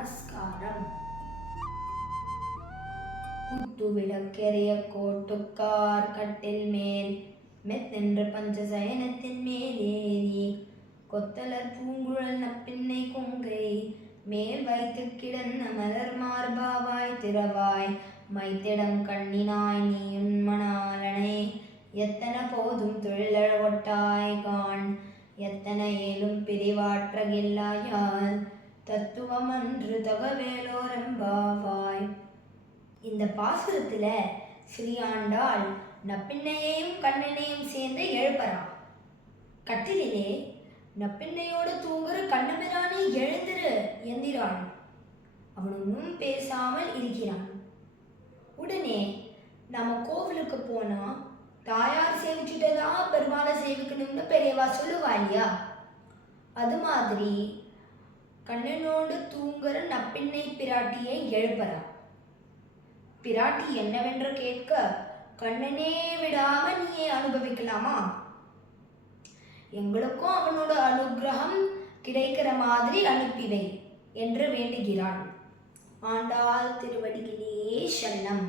நமஸ்காரம். குத்து விளக்கெறிய கோட்டுக்கார் கட்டில் மேல் மெத்தென்று பஞ்சசயனத்தின் மேலேறி கொத்தலர் பூங்குழல் நப்பின்னை கொங்கை மேல் வைத்து கிடந்த மலர் மார்பாவாய் திறவாய் மைத்திடம் கண்ணினாய் நீயுன் மணாலனை எத்தன போதும் தொழிலழவொட்டாய் காண் எத்தனை ஏலும் பிரிவாற்றகில்லாயால் தத்துவமன்று தகவேலோரம்பாவாய். இந்த பாசுரத்துல ஸ்ரீயாண்டாள் நப்பின்னையையும் கண்ணனையும் சேர்ந்து எழுப்பறான். கட்டிலே நப்பின்னையோடு தூங்குற கண்ணபிரானே எழுந்திரு எந்திரான். அவன் ஒன்றும் பேசாமல் இருக்கிறான். உடனே நம்ம கோவிலுக்கு போனா தாயார் சேவிச்சுட்டதா பெருமாளை சேவிக்கணும்னு பெரியவா சொல்லுவா இல்லையா? அது மாதிரி கண்ணனோடு தூங்குற நப்பின்னை பிராட்டியை எழுப்பறா. பிராட்டி என்னவென்று கேட்க, கண்ணனே விடாம நீயே அனுபவிக்கலாமா? எங்களுக்கும் அவனோட அனுகிரகம் கிடைக்கிற மாதிரி அனுப்பிவை என்று வேண்டுகிறாள். ஆண்டாள் திருவடிகளே சரணம்.